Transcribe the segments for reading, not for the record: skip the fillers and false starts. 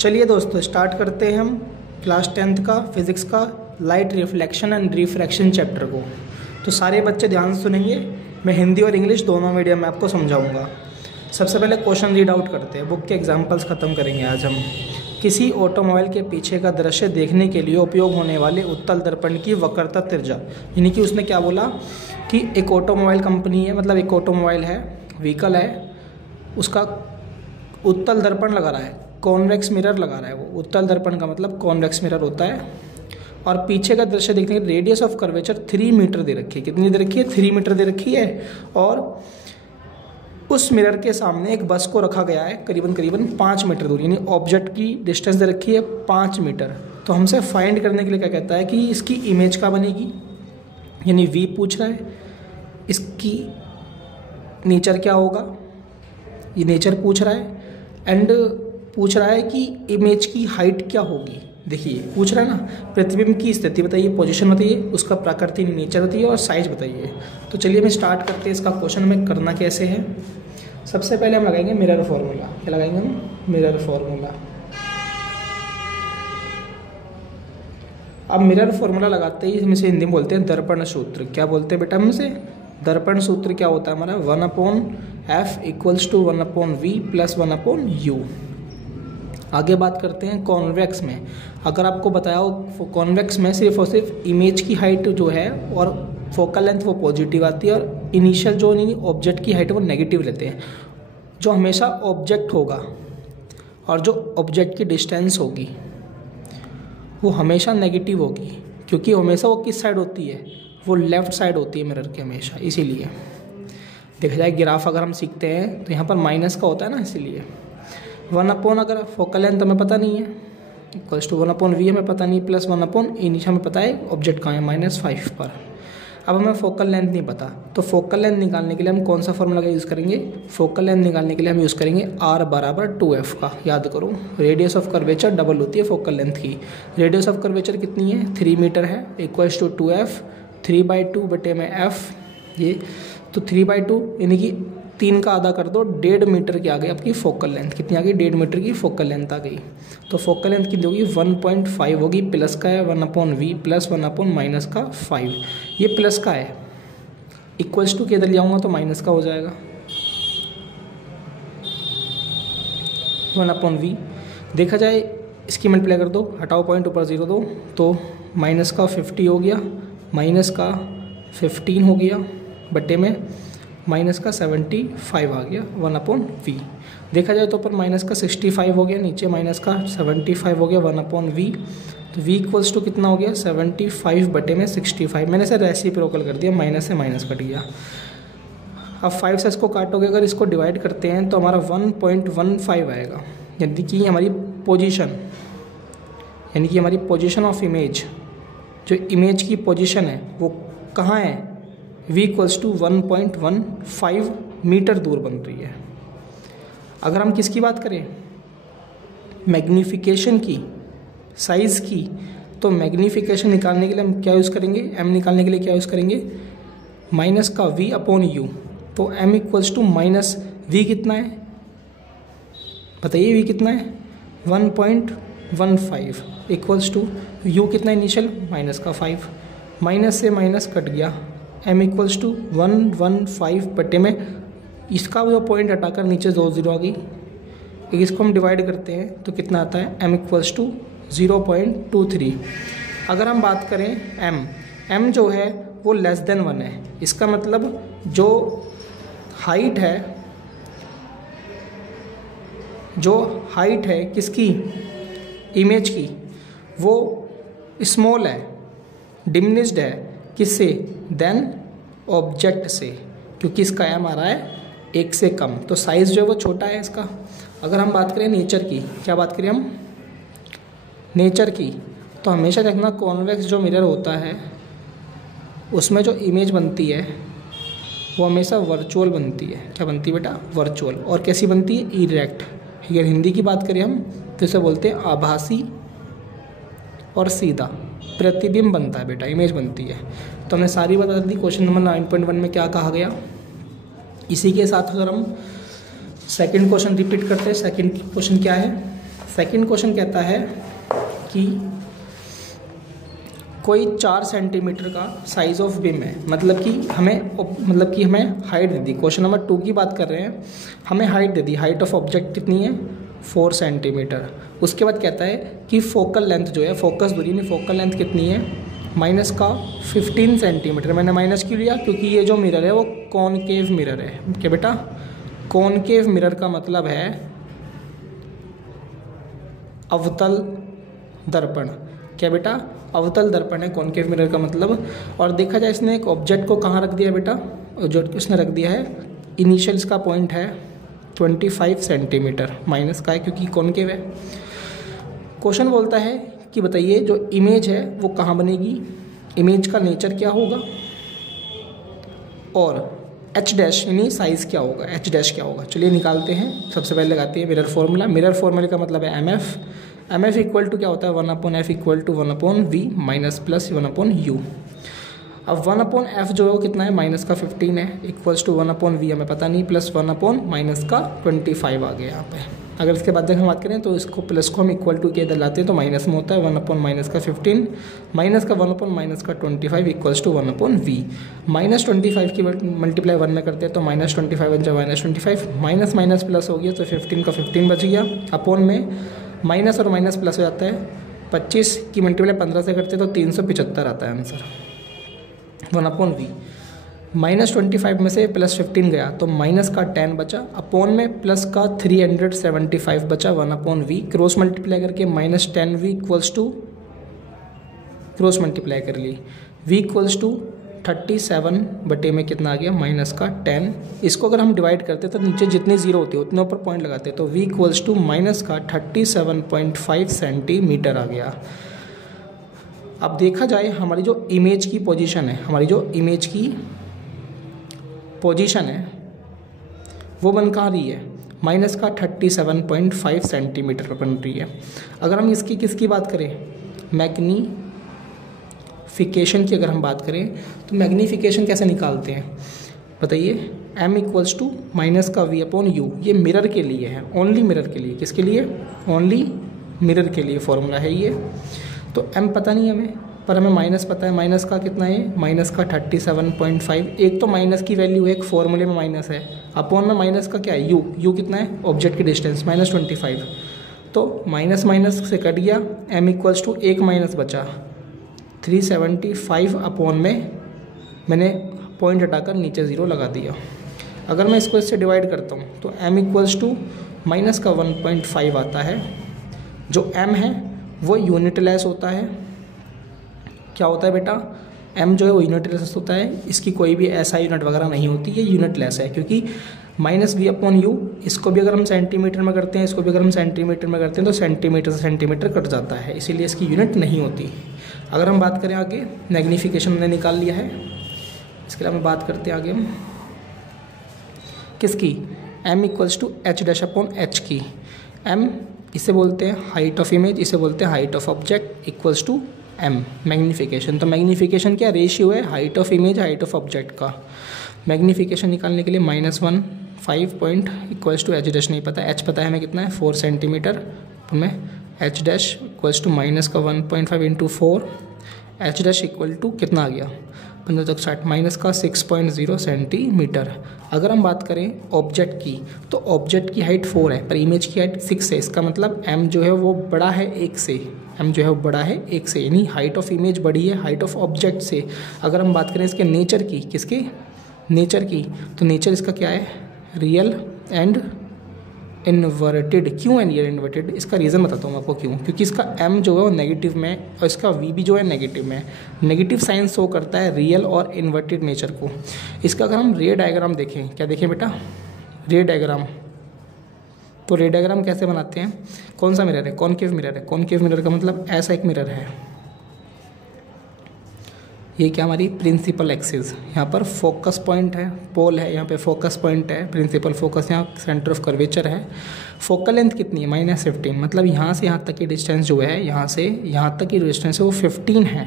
चलिए दोस्तों स्टार्ट करते हैं हम क्लास 10th का फिज़िक्स का light reflection and refraction chapter को। तो सारे बच्चे ध्यान से सुनेंगे, मैं हिंदी और इंग्लिश दोनों मीडियम में आपको समझाऊंगा। सबसे पहले क्वेश्चन रीड आउट करते हैं, बुक के एग्जांपल्स ख़त्म करेंगे आज हम। किसी ऑटोमोबाइल के पीछे का दृश्य देखने के लिए उपयोग होने वाले उत्तल दर्पण की वक्रता त्रिज्या, यानी कि उसने क्या बोला कि एक ऑटोमोबाइल कंपनी है, मतलब एक ऑटोमोबाइल है, व्हीकल है, उसका उत्तल दर्पण लगा रहा है, कॉन्वेक्स मिरर लगा रहा है। वो उत्तल दर्पण का मतलब कॉन्वेक्स मिरर होता है। और पीछे का दृश्य देखने की रेडियस ऑफ कर्वेचर 3 मीटर दे रखी है। कितनी दे रखी है? 3 मीटर दे रखी है। और उस मिरर के सामने एक बस को रखा गया है करीबन 5 मीटर दूर, यानी ऑब्जेक्ट की डिस्टेंस दे रखी है 5 मीटर। तो हमसे फाइंड करने के लिए क्या कहता है कि इसकी इमेज क्या बनेगी, यानी v पूछ रहा है। इसकी नेचर क्या होगा, ये नेचर पूछ रहा है। एंड पूछ रहा है कि इमेज की हाइट क्या होगी। देखिए पूछ रहा है ना, प्रतिबिंब की स्थिति बताइए, पोजीशन बताइए, उसका प्राकृतिक नेचर बताइए और साइज बताइए। तो चलिए हम स्टार्ट करते हैं इसका क्वेश्चन में करना कैसे है। सबसे पहले हम लगाएंगे मिरर फॉर्मूला। क्या लगाएंगे हम? Mirror formula. अब मिरर फॉर्मूला लगाते ही हम इसे हिंदी में बोलते हैं दर्पण सूत्र। क्या बोलते हैं बेटा हम इसे? दर्पण सूत्र क्या होता है हमारा? 1/f = 1/v + 1/u। आगे बात करते हैं कॉन्वेक्स में। अगर आपको बताया हो कॉन्वेक्स में सिर्फ और सिर्फ इमेज की हाइट जो है और फोकल लेंथ वो पॉजिटिव आती है, और इनिशियल जो ऑब्जेक्ट की हाइट वो नेगेटिव लेते हैं। जो हमेशा ऑब्जेक्ट होगा और जो ऑब्जेक्ट की डिस्टेंस होगी वो हमेशा नेगेटिव होगी, क्योंकि हमेशा वो किस साइड होती है? वो लेफ़्ट साइड होती है मिरर के हमेशा। इसीलिए देखा जाए ग्राफ अगर हम सीखते हैं तो यहाँ पर माइनस का होता है ना, इसीलिए 1/, अगर फोकल लेंथ हमें पता नहीं है, = 1/v हमें पता नहीं, + 1/e नीचे हमें पता है ऑब्जेक्ट कहाँ है, -5 पर। अब हमें फोकल लेंथ नहीं पता, तो फोकल लेंथ निकालने के लिए हम कौन सा फॉर्मूला का यूज़ करेंगे? फोकल लेंथ निकालने के लिए हम यूज़ करेंगे r = 2f का। याद करो, रेडियस ऑफ कर्वेचर डबल होती है फोकल लेंथ की। रेडियस ऑफ कर्वेचर कितनी है? 3 मीटर है, = 2f 3/2/f। ये तो 3/2 यानी कि 3 का आधा कर दो, 1.5 मीटर की आ गई आपकी फोकल लेंथ। कितनी आ गई? 1.5 मीटर की फोकल लेंथ आ गई। तो फोकल लेंथ कितनी होगी? 1.5 होगी, प्लस का है 1/v + 1/5। ये प्लस का है, इक्वल्स टू के इधर ले आऊँगा तो माइनस का हो जाएगा, 1/v। देखा जाए इसकी मल्टीप्लाई कर दो, हटाओ पॉइंट, ऊपर 0 दो, तो माइनस का 50 हो गया, माइनस का 15 हो गया, बटे में माइनस का 75 आ गया 1/v। देखा जाए तो ऊपर माइनस का 65 हो गया, नीचे माइनस का 75 हो गया 1/v। तो v = कितना हो गया? 75 बटे में 65। मैंने इसे रेसिप्रोकल कर दिया, माइनस से माइनस कट गया। अब 5 से इसको काटोगे, अगर इसको डिवाइड करते हैं तो हमारा 1.15 आएगा, यानी कि हमारी पोजीशन, यानी कि हमारी पोजीशन ऑफ इमेज, जो इमेज की पोजीशन है वो कहाँ है? v = 1.15 मीटर दूर बन रही है। अगर हम किसकी बात करें? मैग्नीफिकेशन की, साइज़ की, तो मैग्नीफिकेशन निकालने के लिए हम क्या यूज़ करेंगे? m निकालने के लिए क्या यूज़ करेंगे? माइनस का v/u। तो m = -v कितना है बताइए? v कितना है? 1.15 = u कितना इनिशियल? -5। माइनस से माइनस कट गया, m = 115 बटे में इसका वो पॉइंट हटाकर नीचे 2 0 आ गई। इसको हम डिवाइड करते हैं तो कितना आता है? m = 0.23। अगर हम बात करें m जो है वो <1 है। इसका मतलब जो हाइट है किसकी? इमेज की, वो स्मॉल है, डिमिनिश्ड है, किससे? देन ऑब्जेक्ट से, क्योंकि इसका m आ रहा है 1 से कम, तो साइज़ जो है वो छोटा है इसका। अगर हम बात करें नेचर की, क्या बात करें हम? नेचर की, तो हमेशा देखना कॉन्वेक्स जो मिरर होता है उसमें जो इमेज बनती है वो हमेशा वर्चुअल बनती है। क्या बनती है बेटा? वर्चुअल। और कैसी बनती है? इरेक्ट। अगर हिंदी की बात करें हम तो इसे बोलते हैं आभासी और सीधा प्रतिबिंब बनता है बेटा, इमेज बनती है। तो हमने सारी बता दी। क्वेश्चन नंबर 9.1 में क्या कहा गया। इसी के साथ अगर हम सेकंड क्वेश्चन रिपीट करते हैं, सेकंड क्वेश्चन क्या है, सेकंड क्वेश्चन कहता है कि कोई 4 सेंटीमीटर का साइज ऑफ बीम है, मतलब कि हमें हाइट दे दी। क्वेश्चन नंबर 2 की बात कर रहे हैं, हमें height they the, height of object कितनी है 4 सेंटीमीटर। उसके बाद कहता है कि फोकल लेंथ जो है, फोकस दूरी नहीं, फोकल लेंथ कितनी है माइनस का 15 सेंटीमीटर। मैंने माइनस क्यों लिया, क्योंकि ये जो मिरर है वो कॉनकेव मिरर है। क्या बेटा, कॉनकेव मिरर का मतलब है अवतल दर्पण। क्या बेटा, अवतल दर्पण है कॉनकेव मिरर का मतलब। और देखा जाए इसने एक ऑब्जेक्ट को कहाँ रख दिया बेटा, जो इसने रख दिया है इनिशियल इसका पॉइंट है 25 सेंटीमीटर, माइनस का है क्योंकि कॉनकेव है। क्वेश्चन बोलता है कि बताइए जो इमेज है वो कहाँ बनेगी, इमेज का नेचर क्या होगा और एच डैश यानी साइज़ क्या होगा, एच डैश क्या होगा। चलिए निकालते हैं। सबसे पहले लगाते हैं मिरर फार्मूला। मिरर फार्मूले का मतलब है एम एफ इक्वल टू क्या होता है 1/f equal to 1/v minus plus 1/u। अब 1/f जो है कितना है माइनस का 15 है, इक्वल्स टू 1/v हमें पता नहीं, प्लस 1/ माइनस का 25 आ गया यहाँ पे। अगर इसके बाद हम बात करें तो इसको प्लस को हम इक्वल टू के इधर लाते हैं तो माइनस में होता है 1/ माइनस का 15 माइनस का 1/ माइनस का 25 इक्वल्स टू 1/v। माइनस 25 की मल्टीप्लाई 1 में करते हैं तो माइनस 25 बन जाए माइनस 25, माइनस माइनस प्लस हो गया तो 15 का 15 बच गया। अपॉन में माइनस और माइनस प्लस हो जाता है, 25 की मल्टीप्लाई 15 से करते हैं तो 375 आता है आंसर 1/v। माइनस 25 में से प्लस 15 गया तो माइनस का 10 बचा, अपॉन में प्लस का 375 बचा 1/v। क्रॉस मल्टीप्लाई करके minus 10v equals to, cross multiply कर ली, v इक्वल्स टू 37 बटे में कितना आ गया माइनस का 10। इसको अगर हम डिवाइड करते तो नीचे जितनी जीरो होती है उतने ऊपर पॉइंट लगाते तो v इक्वल्स टू माइनस का 37.5 सेंटीमीटर आ गया। अब देखा जाए हमारी जो इमेज की पोजीशन है, हमारी जो इमेज की पोजीशन है वो बन कहाँ रही है माइनस का 37.5 सेंटीमीटर पर बन रही है। अगर हम इसकी किसकी बात करें, मैग्नीफिकेशन की अगर हम बात करें तो मैग्नीफिकेशन कैसे निकालते हैं बताइए। m इक्वल्स टू माइनस का v/u, ये मिरर के लिए है, ओनली मिरर के लिए। किसके लिए, ओनली मिरर के लिए फॉर्मूला है ये। तो m पता नहीं हमें, पर हमें माइनस पता है। माइनस का कितना है माइनस का 37.5। एक तो माइनस की वैल्यू है, एक फॉर्मूले में माइनस है, अपॉन में माइनस का क्या है u कितना है ऑब्जेक्ट की डिस्टेंस माइनस 25। तो माइनस माइनस से कट गया, m इक्वल्स टू एक माइनस बचा 375, अपॉन में मैंने पॉइंट हटाकर नीचे ज़ीरो लगा दिया। अगर मैं इसको इससे डिवाइड करता हूँ तो m इक्वल्स टू माइनस का 1.5 आता है। जो m है वो यूनिटलेस होता है। क्या होता है बेटा, m जो है वो यूनिटलेस होता है, इसकी कोई भी ऐसा यूनिट वगैरह नहीं होती, ये यूनिटलेस है। क्योंकि माइनस v/u, इसको भी अगर हम सेंटीमीटर में करते हैं, इसको भी अगर हम सेंटीमीटर में करते हैं तो सेंटीमीटर से सेंटीमीटर कट जाता है, इसीलिए इसकी यूनिट नहीं होती। अगर हम बात करें आगे, मैग्नीफिकेशन हमने निकाल लिया है, इसके लिए हम बात करते हैं आगे हम किसकी, m equals to h dash upon h की। m इसे बोलते हैं हाइट ऑफ इमेज, इसे बोलते हैं height of object equals to m magnification. तो मैग्नीफिकेशन क्या रेशियो है height of image height of object का। मैग्नीफिकेशन निकालने के लिए -1 point equals to h dash नहीं पता, h पता है हमें कितना है 4 सेंटीमीटर, में H dash equals to minus का 1.5 into 4, H dash equal to कितना आ गया 15 तक 60 माइनस का 6.0 सेंटीमीटर। अगर हम बात करें ऑब्जेक्ट की तो ऑब्जेक्ट की हाइट 4 है पर इमेज की हाइट 6 है। इसका मतलब m जो है वो बड़ा है 1 से, m जो है वो बड़ा है 1 से, यानी हाइट ऑफ इमेज बड़ी है हाइट ऑफ ऑब्जेक्ट से। अगर हम बात करें इसके नेचर की, किसके नेचर की, तो नेचर इसका क्या है रियल एंड इन्वर्टेड। क्यों है रियल इन्वर्टेड, इसका रीज़न बताता हूँ आपको क्यों। क्योंकि इसका m जो है वो नेगेटिव में और इसका v भी जो है नेगेटिव में, नेगेटिव साइन शो करता है रियल और इन्वर्टेड नेचर को। इसका अगर हम रे डायग्राम देखें, क्या देखें बेटा रे डायग्राम, तो रे डायग्राम कैसे बनाते हैं, कौन सा मिरर है कॉनकेव मिरर है। कॉनकेव मिरर का मतलब ऐसा एक मिरर है, ये क्या हमारी प्रिंसिपल एक्सिस, यहाँ पर फोकस पॉइंट है, पोल है, यहाँ पे फोकस पॉइंट है, प्रिंसिपल फोकस, यहाँ सेंटर ऑफ कर्वेचर है। फोकल लेंथ कितनी है -15, मतलब यहाँ से यहाँ तक की डिस्टेंस जो है, यहाँ से यहाँ तक की डिस्टेंस है वो 15 है।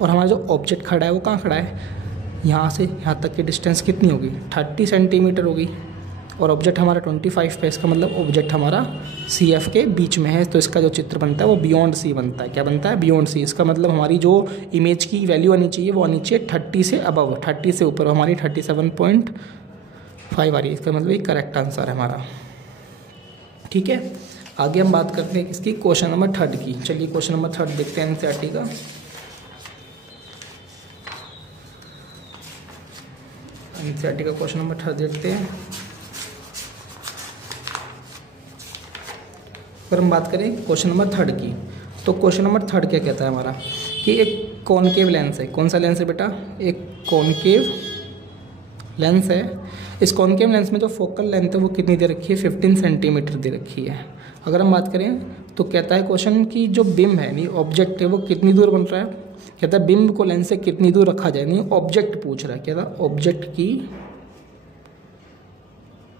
और हमारा जो ऑब्जेक्ट खड़ा है वो कहाँ खड़ा है, यहाँ से यहाँ तक की डिस्टेंस कितनी होगी 30 सेंटीमीटर होगी। और ऑब्जेक्ट हमारा 25 पे, इसका मतलब ऑब्जेक्ट हमारा सी एफ के बीच में है, तो इसका जो चित्र बनता है वो बियॉन्ड सी बनता है। क्या बनता है? Beyond C. इसका मतलब हमारी जो इमेज की वैल्यू आनी चाहिए वो आनी चाहिए 30 से अबव, 30 से ऊपर, हमारी 37.5 आ रही है। इसका मतलब ये करेक्ट आंसर है हमारा। ठीक है, आगे हम बात करते हैं इसकी क्वेश्चन नंबर 3 की। चलिए क्वेश्चन नंबर 3 देखते हैं एनसीईआरटी का। एनसीईआरटी का क्वेश्चन नंबर 3 देखते हैं। अगर हम बात करें क्वेश्चन नंबर 3 की, तो क्वेश्चन नंबर 3 क्या कहता है हमारा कि एक कॉनकेव लेंस है। कौन सा लेंस है बेटा? एक कॉनकेव लेंस है। इस कॉनकेव लेंस में जो फोकल लेंथ है वो कितनी दे रखी है? 15 सेंटीमीटर दे रखी है। अगर हम बात करें तो कहता है क्वेश्चन की जो बिंब है, नहीं ऑब्जेक्ट है, वो कितनी दूर बन रहा है। कहता है बिंब को लेंस से कितनी दूर रखा जाए, नहीं ऑब्जेक्ट पूछ रहा है। कहता है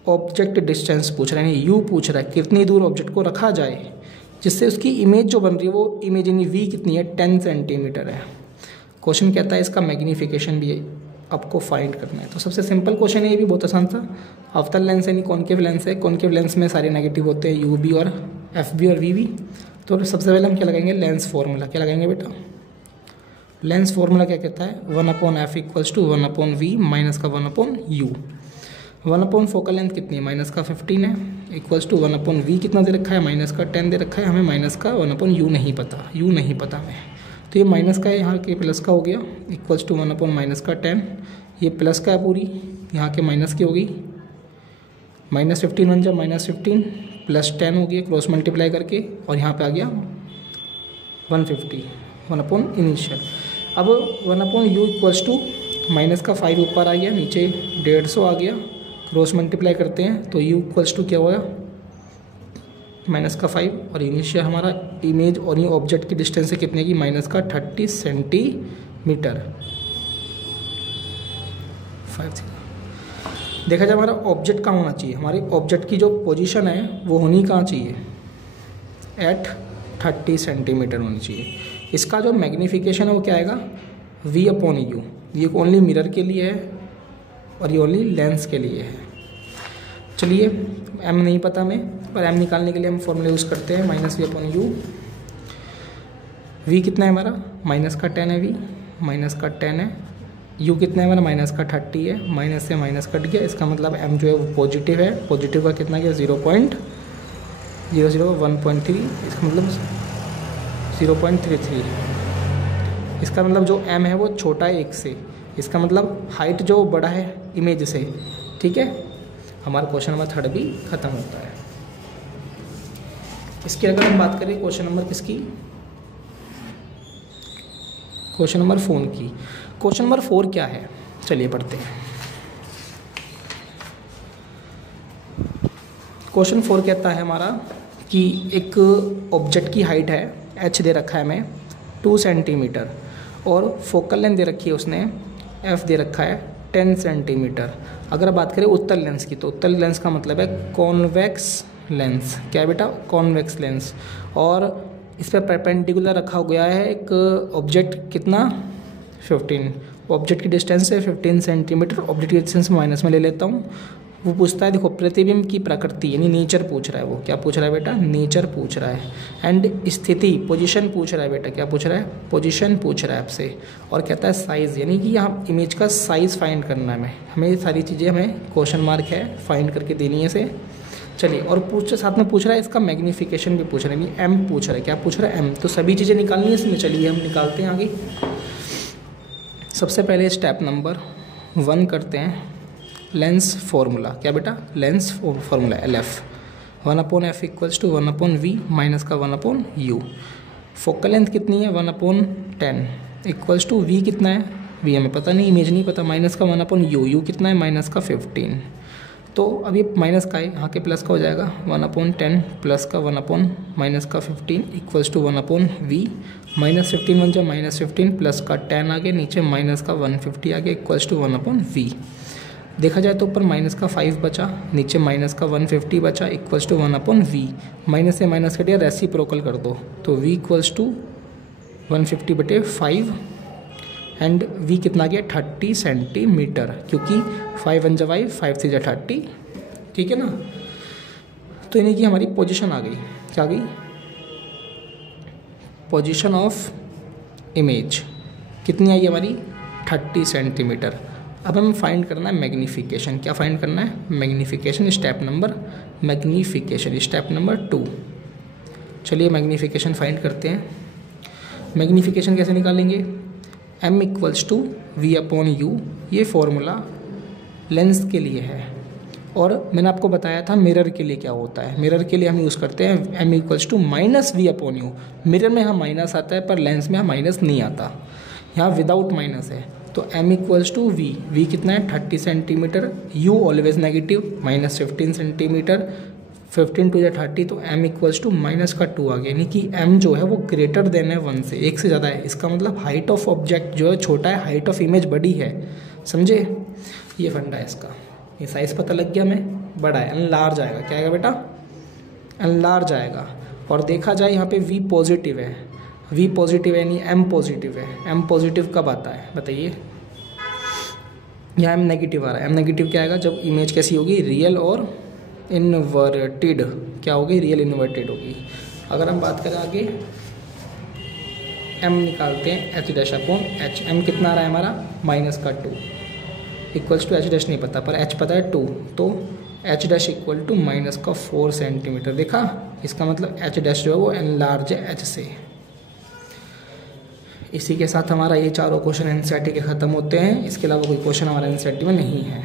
ऑब्जेक्ट डिस्टेंस पूछ रहा है, नहीं यू पूछ रहा है, कितनी दूर ऑब्जेक्ट को रखा जाए जिससे उसकी इमेज जो बन रही है वो इमेज यानी वी कितनी है? 10 सेंटीमीटर है। क्वेश्चन कहता है इसका मैग्नीफिकेशन भी आपको फाइंड करना है। तो सबसे सिंपल क्वेश्चन है, ये भी बहुत आसान था। अवतल लेंस यानी कॉनकेव लेंस है। कॉनकेव लेंस में सारे नेगेटिव होते हैं, यू बी और एफ बी और वी बी। तो सबसे पहले हम क्या लगाएंगे? Lens formula. क्या लगाएंगे बेटा? लेंस फॉर्मूला क्या कहता है? 1/f equals to 1/v minus का 1/u। 1/ फोकल लेंथ कितनी है? माइनस का 15 है, इक्वल्स टू 1/v कितना दे रखा है? माइनस का 10 दे रखा है। हमें माइनस का 1/u नहीं पता, u नहीं पता हमें। तो ये माइनस का है, यहाँ के प्लस का हो गया, इक्वल्स टू 1/ माइनस का 10। ये प्लस का है पूरी, यहाँ के माइनस की होगी, -15 बन जाए -15 प्लस 10 हो गया क्रॉस मल्टीप्लाई करके, और यहाँ पे आ गया 150 1/ इनिशियल। अब 1/u इक्वल्स टू माइनस का 5 ऊपर आ गया, नीचे 150 आ गया, क्रॉस मल्टीप्लाई करते हैं तो u इक्वल्स टू क्या होगा? माइनस का 5, और इनिशियल हमारा इमेज और ये ऑब्जेक्ट की डिस्टेंस है कितने की? माइनस का 30 सेंटीमीटर। 5 देखा जाए हमारा ऑब्जेक्ट कहाँ होना चाहिए? हमारे ऑब्जेक्ट की जो पोजीशन है वो होनी कहाँ चाहिए? एट 30 सेंटीमीटर होनी चाहिए। इसका जो मैग्नीफिकेशन है वो क्या आएगा? v/u। ये ओनली मिरर के लिए है और ये ओनली लेंस के लिए है। चलिए m नहीं पता हमें, पर m निकालने के लिए हम फॉर्मूला यूज़ करते हैं -v/u। v कितना है हमारा? माइनस का 10 है, v माइनस का 10 है। u कितना है हमारा? माइनस का 30 है, माइनस से माइनस कट गया, इसका मतलब m जो है वो पॉजिटिव है। पॉजिटिव का कितना गया? 0.0013, इसका मतलब 0.33। इसका मतलब जो m है वो छोटा है 1 से, इसका मतलब हाइट जो बड़ा है इमेज से। ठीक है, हमारा क्वेश्चन नंबर 3 भी खत्म होता है। इसकी अगर हम बात करें क्वेश्चन नंबर किसकी? क्वेश्चन नंबर 4 की। क्वेश्चन नंबर 4 क्या है? चलिए पढ़ते हैं। क्वेश्चन 4 कहता है हमारा कि एक ऑब्जेक्ट की हाइट है h दे रखा है हमें 2 सेंटीमीटर, और फोकल लेंथ दे रखी है उसने f दे रखा है 10 सेंटीमीटर। अगर बात करें उत्तल लेंस की, तो उत्तल लेंस का मतलब है कॉन्वेक्स लेंस। क्या है बेटा? Convex lens. और इस पर परपेंडिकुलर रखा गया है एक ऑब्जेक्ट कितना? 15। ऑब्जेक्ट की डिस्टेंस है 15 सेंटीमीटर। ऑब्जेक्ट की डिस्टेंस माइनस में ले लेता हूँ। वो पूछता है, देखो प्रतिबिंब की प्रकृति यानी नेचर पूछ रहा है। वो क्या पूछ रहा है बेटा? नेचर पूछ रहा है। एंड स्थिति पोजीशन पूछ रहा है बेटा। क्या पूछ रहा है? पोजीशन पूछ रहा है आपसे। और कहता है साइज़, यानी कि यहाँ इमेज का साइज़ फाइंड करना है हमें। सारी चीज़ें हमें क्वेश्चन मार्क है फाइंड करके देनी है इसे। चलिए, और साथ में पूछ रहा है इसका मैग्नीफिकेशन भी पूछ रहा है, यानी m पूछ रहा है। क्या पूछ रहा है? m। तो सभी चीज़ें निकालनी है इसमें। चलिए हम निकालते हैं आगे। सबसे पहले स्टेप नंबर 1 करते हैं लेंस फॉर्मूला। क्या बेटा? Lens formula LF 1/f equals to 1/v minus का 1/u। फोकल लेंथ कितनी है? 1/10 इक्वल्स टू v कितना है? v हमें पता नहीं, इमेज नहीं पता, माइनस का 1/u। u कितना है? माइनस का 15। तो अब ये माइनस का है, यहाँ के प्लस का हो जाएगा 1/10 प्लस का 1/ माइनस का 15 इक्वल्स टू 1/v। माइनस 15 बन जाए -15 प्लस का 10 आगे, नीचे माइनस का 150 आगे इक्वल्स टू 1/v। देखा जाए तो ऊपर माइनस का 5 बचा, नीचे माइनस का 150 बचा इक्वल्स टू 1/v। माइनस से माइनस कटिया, रेसिप्रोकल कर दो तो v equals to 150/5 and v कितना गया? 30 सेंटीमीटर, क्योंकि 5 1 5 5 3 30, ठीक है ना। तो यानी कि हमारी पोजीशन आ गई, क्या आ गई, पोजीशन ऑफ इमेज कितनी आई हमारी 30 सेंटीमीटर। अब हमें फाइंड करना है मैग्नीफिकेशन। क्या फाइंड करना है, मैग्नीफिकेशन, स्टेप नंबर 2। चलिए मैग्नीफिकेशन फाइंड करते हैं। मैग्नीफिकेशन कैसे निकालेंगे, m = v/u, ये फॉर्मूला लेंस के लिए है और मैंने आपको बताया था मिरर के लिए क्या होता है। मिरर के लिए हम यूज़ करते हैं m = -v/u। मिरर में यहाँ माइनस आता है पर लेंस में यहाँ माइनस नहीं आता, यहाँ विदाउट माइनस है। तो m = v कितना है 30 centimetre, u always negative -15 centimetre, 15 × 30 तो m = -2 आ गया। यानी कि m जो है वो ग्रेटर देन है 1 से, 1 से ज़्यादा है। इसका मतलब हाइट ऑफ ऑब्जेक्ट जो है छोटा है, हाइट ऑफ इमेज बड़ी है, समझे। ये फंडा है इसका। ये साइज़ पता लग गया हमें, बड़ा है, एनलार्ज आएगा। क्या आएगा बेटा, एनलार्ज आएगा। और देखा जाए यहाँ पे v पॉजिटिव है, v पॉजिटिव है यानी m पॉजिटिव है। m पॉजिटिव कब आता है बताइए, यहाँ m नेगेटिव आ रहा है। m नेगेटिव क्या आएगा, जब इमेज कैसी होगी, रियल और इन्वर्टेड। क्या होगी, रियल इन्वर्टेड होगी। अगर हम बात करें आगे, m निकालते हैं h'/h। m कितना आ रहा है हमारा -2 = h' नहीं पता पर h पता है 2, तो h' = -4 सेंटीमीटर। देखा, इसका मतलब h' जो है वो एनलार्ज है h से। इसी के साथ हमारा ये चारों क्वेश्चन एनसीईआरटी के ख़त्म होते हैं। इसके अलावा कोई क्वेश्चन हमारा एनसीईआरटी में नहीं है।